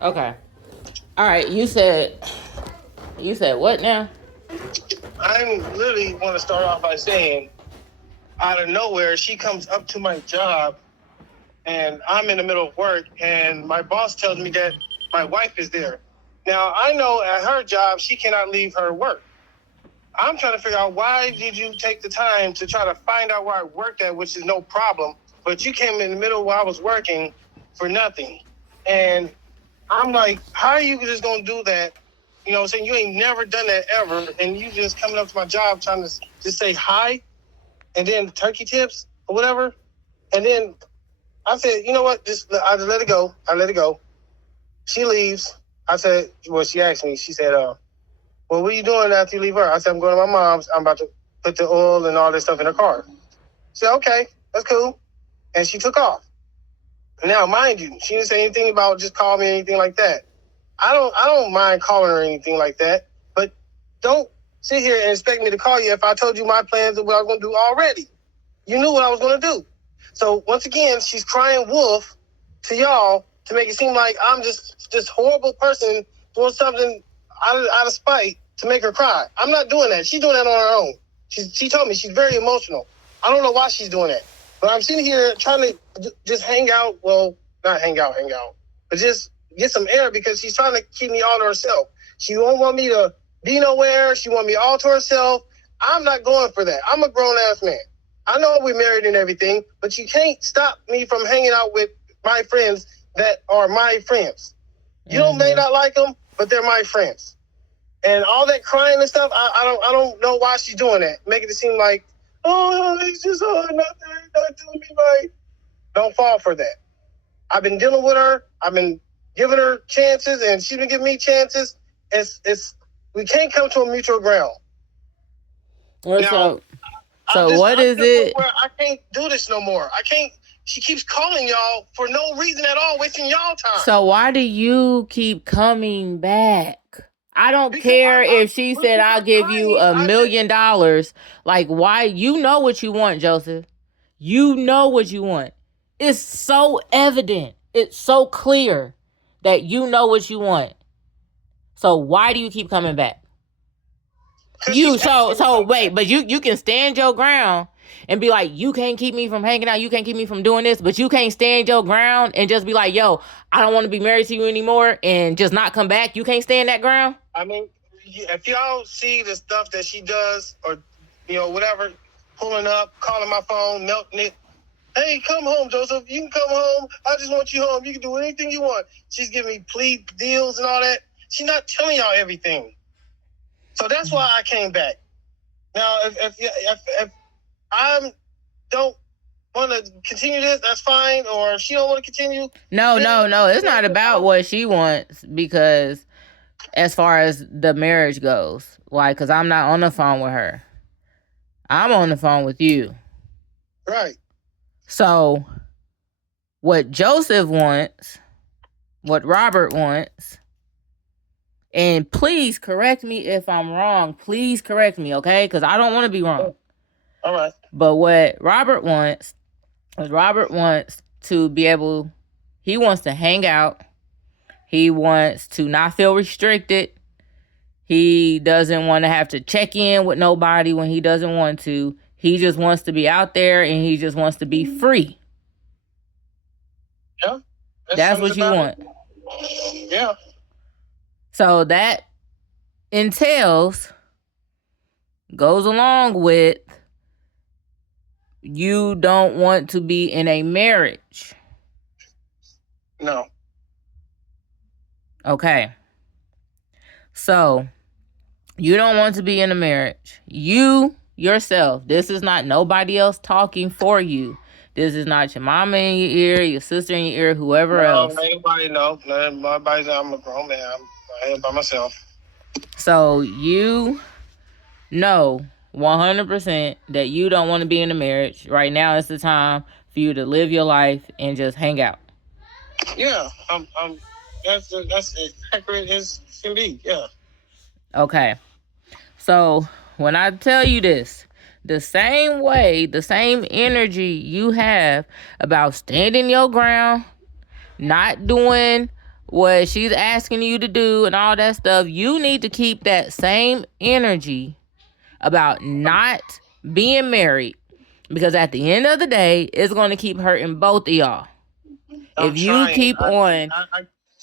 Okay. All right. You said what now? I literally want to start off by saying, out of nowhere, she comes up to my job, and I'm in the middle of work, and my boss tells me that my wife is there. Now, I know at her job, she cannot leave her work. I'm trying to figure out, why did you take the time to try to find out where I worked at, which is no problem, but you came in the middle while I was working for nothing. And I'm like, how are you just going to do that? You know what I'm saying? You ain't never done that ever. And you just coming up to my job trying to just say hi and then turkey tips or whatever. And then I said, you know what? I just let it go. I let it go. She leaves. I said, well, she asked me, she said, well, what are you doing after you leave her? I said, I'm going to my mom's. I'm about to put the oil and all this stuff in her car. She said, okay, that's cool. And she took off. Now, mind you, she didn't say anything about just call me or anything like that. I don't mind calling her or anything like that, but don't sit here and expect me to call you if I told you my plans and what I was going to do already. You knew what I was going to do. So once again, she's crying wolf to y'all to make it seem like I'm just this horrible person doing something out of spite to make her cry. I'm not doing that. She's doing that on her own. She told me she's very emotional. I don't know why she's doing that. But I'm sitting here trying to just hang out. Well, not hang out, but just get some air because she's trying to keep me all to herself. She don't want me to be nowhere. She want me all to herself. I'm not going for that. I'm a grown-ass man. I know we're married and everything, but you can't stop me from hanging out with my friends that are my friends. You may not like them, but they're my friends. And all that crying and stuff, I don't know why she's doing that. Making it seem like, oh, it's just not doing me right. Don't fall for that. I've been dealing with her. I've been giving her chances, and she's been giving me chances. It's we can't come to a mutual ground. Now, what is it? I can't do this no more. I can't. She keeps calling y'all for no reason at all, wasting y'all time. So why do you keep coming back? I don't care if she said I'll give you $1 million. Like, why? You know what you want, Joseph. You know what you want. It's so evident. It's so clear that you know what you want. So why do you keep coming back? Wait, but you can stand your ground and be like, you can't keep me from hanging out, you can't keep me from doing this, but you can't stand your ground and just be like, yo, I don't want to be married to you anymore and just not come back. You can't stand that ground? I mean, if y'all see the stuff that she does or, whatever, pulling up, calling my phone, melting it, hey, come home, Joseph. You can come home. I just want you home. You can do anything you want. She's giving me plea deals and all that. She's not telling y'all everything. So that's why I came back. Now, if I don't want to continue this, that's fine. Or if she don't want to continue. No. It's not about what she wants, because as far as the marriage goes, why? Because I'm not on the phone with her. I'm on the phone with you. Right. So what Joseph wants, what Robert wants, and please correct me if I'm wrong. Please correct me, okay? Because I don't want to be wrong. All right. But what Robert wants to be able, he wants to hang out. He wants to not feel restricted. He doesn't want to have to check in with nobody when he doesn't want to. He just wants to be out there and he just wants to be free. Yeah. That's what you want. Yeah. So that goes along with, you don't want to be in a marriage. No. Okay. So you don't want to be in a marriage. You yourself, this is not nobody else talking for you. This is not your mama in your ear, your sister in your ear, whoever else. Nobody know. Nobody's. I'm a grown man. I'm here by myself. So you know 100% that you don't want to be in a marriage. Right now is the time for you to live your life and just hang out. Yeah, that's as accurate as can be. Yeah. Okay. So when I tell you this, the same way, the same energy you have about standing your ground, not doing what she's asking you to do and all that stuff, you need to keep that same energy about not being married, because at the end of the day, it's going to keep hurting both of y'all. If you keep on,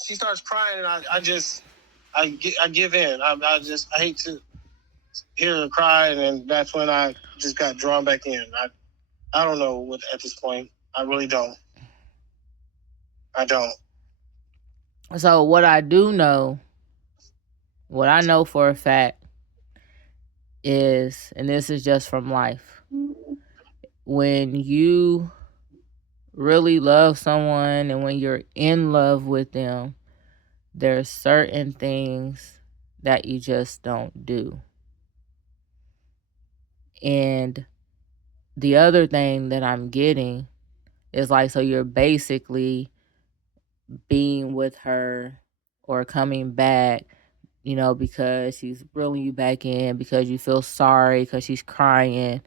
she starts crying, and I give in. I hate to hear her cry, and then that's when I just got drawn back in. I don't know what at this point. I really don't. I don't. So what I know for a fact is, and this is just from life, when you really love someone and when you're in love with them, there's certain things that you just don't do. And the other thing that I'm getting is like, so you're basically being with her or coming back, you know, because she's reeling you back in, because you feel sorry, because she's crying.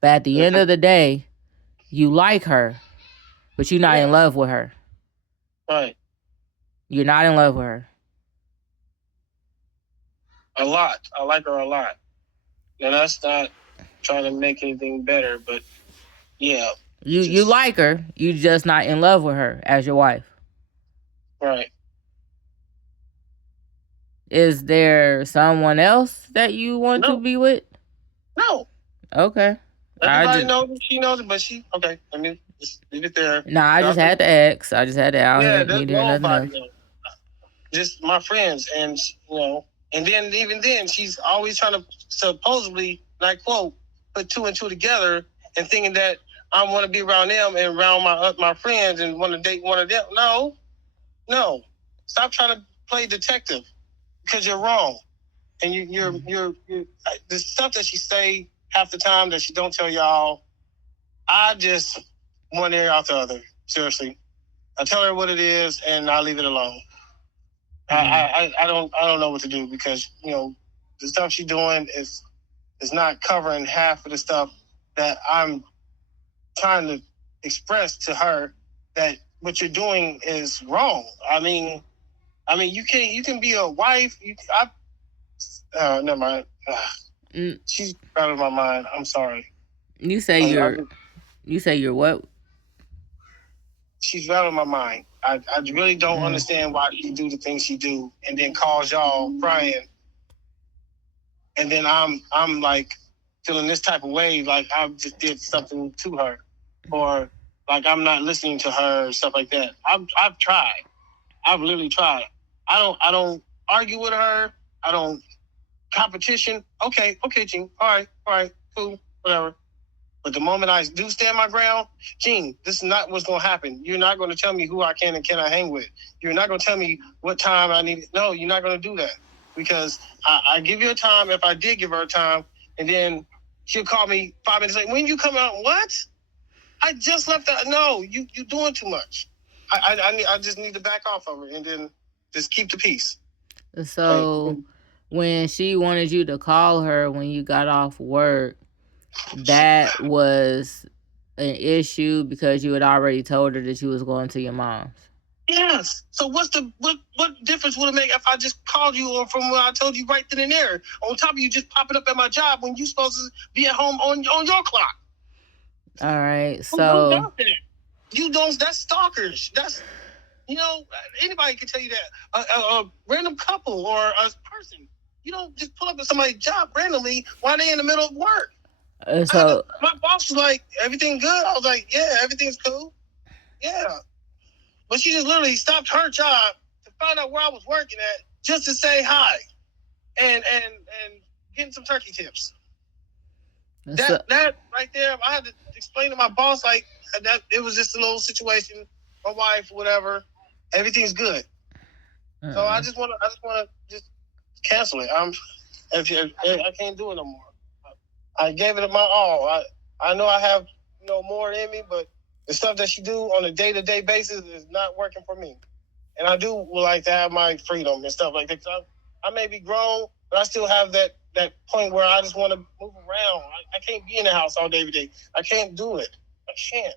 But at the end of the day, you like her, but you're not in love with her. Right. You're not in love with her. A lot. I like her a lot. And that's not trying to make anything better, but yeah. You like her, you just not in love with her as your wife. Right. Is there someone else that you want to be with? No. Okay. Everybody knows she knows it, but okay. I mean, just leave it there. Nah, I just had to ask. I don't need to hear nothing else. Just my friends, and you know, and then even then, she's always trying to supposedly, and I quote, put two and two together, and thinking that I want to be around them and around my friends and want to date one of them. No, stop trying to play detective, because you're wrong, and you're the stuff that she say half the time that she don't tell y'all. I just one ear out the other. Seriously, I tell her what it is, and I leave it alone. I don't know what to do, because you know the stuff she's doing is not covering half of the stuff that I'm trying to express to her, that what you're doing is wrong. I mean you can be a wife. Never mind. She's out of my mind. I'm sorry. You say you're what? She's out of my mind. I really don't understand why she do the things she do, and then calls y'all crying, and then I'm like feeling this type of way, like I just did something to her, or like I'm not listening to her, or stuff like that. I've tried. I've literally tried. I don't argue with her. I don't competition. Okay, Gene. All right, cool, whatever. But the moment I do stand my ground, Gene, this is not what's going to happen. You're not going to tell me who I can and cannot hang with. You're not going to tell me what time I need. No, you're not going to do that, because I give you a time. If I did give her a time, and then she'll call me 5 minutes later. When you come out, what? I just left that. No, you're doing too much. I just need to back off of her, and then just keep the peace. So when she wanted you to call her when you got off work, that was an issue because you had already told her that you was going to your mom's. Yes. So what difference would it make if I just called you, or from what I told you right then and there? On top of you just popping up at my job when you supposed to be at home on your clock. All right. So you don't. That's stalkers. That's, you know, anybody can tell you that. A random couple or a person. You don't just pull up at somebody's job randomly while they're in the middle of work. So my boss was like, "Everything good?" I was like, "Yeah, everything's cool." Yeah. But she just literally stopped her job to find out where I was working at just to say hi and getting some turkey tips. That right there, I had to explain to my boss, like, that it was just a little situation, my wife, whatever. Everything's good. So I just want to just cancel it. I can't do it no more. I gave it my all. I know I have more in me, but the stuff that you do on a day-to-day basis is not working for me. And I do like to have my freedom and stuff like that. I may be grown, but I still have that point where I just want to move around. I can't be in the house all day, every day. I can't do it. I can't.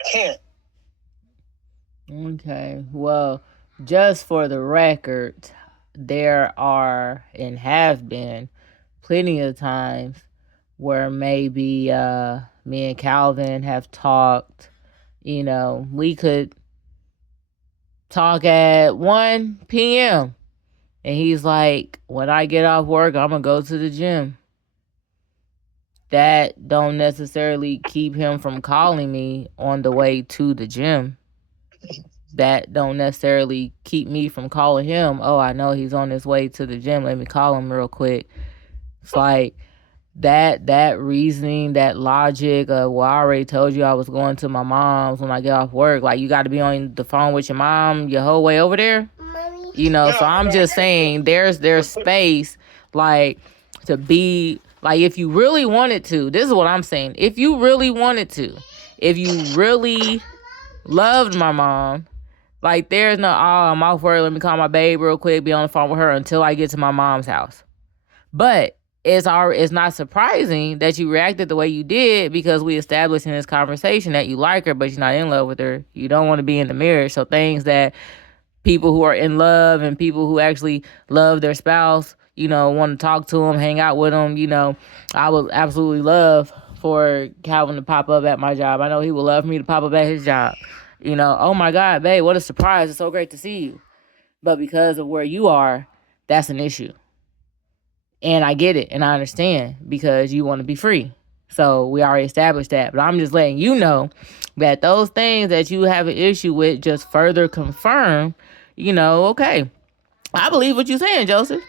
I can't. Okay. Well, just for the record, there are and have been plenty of times where maybe me and Calvin have talked. You know, we could talk at 1 p.m. and he's like, when I get off work, I'm gonna go to the gym. That don't necessarily keep him from calling me on the way to the gym. That don't necessarily keep me from calling him. Oh, I know he's on his way to the gym. Let me call him real quick. It's like that reasoning, that logic of, well, I already told you I was going to my mom's when I get off work. Like, you got to be on the phone with your mom your whole way over there. You know, so I'm just saying there's space, like, to be, like, if you really wanted to, this is what I'm saying. If you really wanted to, if you really loved my mom, like, there's no, oh, I'm off work, let me call my babe real quick, be on the phone with her until I get to my mom's house. But it's not surprising that you reacted the way you did, because we established in this conversation that you like her, but you're not in love with her. You don't want to be in the marriage. So things that people who are in love and people who actually love their spouse, you know, want to talk to them, hang out with them, you know, I would absolutely love for Calvin to pop up at my job. I know he would love me to pop up at his job. You know, oh my God, babe, what a surprise. It's so great to see you. But because of where you are, that's an issue. And I get it and I understand, because you want to be free. So we already established that. But I'm just letting you know that those things that you have an issue with just further confirm, you know, okay, I believe what you're saying, Joseph.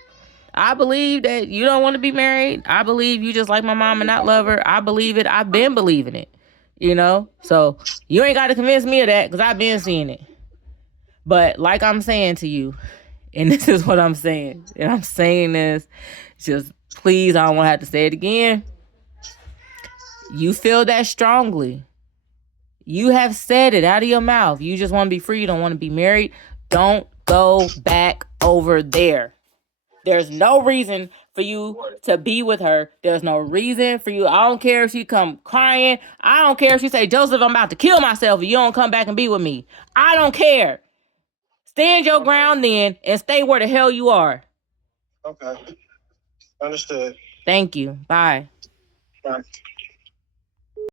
I believe that you don't want to be married. I believe you just like my mom and not love her. I believe it. I've been believing it, you know? So you ain't got to convince me of that, because I've been seeing it. But like I'm saying to you, and this is what I'm saying, and I'm saying this, just please, I don't want to have to say it again. You feel that strongly. You have said it out of your mouth. You just want to be free. You don't want to be married. Don't go back over there. There's no reason for you to be with her. There's no reason for you. I don't care if she come crying. I don't care if she say, Joseph, I'm about to kill myself if you don't come back and be with me. I don't care. Stand your ground then and stay where the hell you are. Okay. Understood. Thank you. Bye. Bye.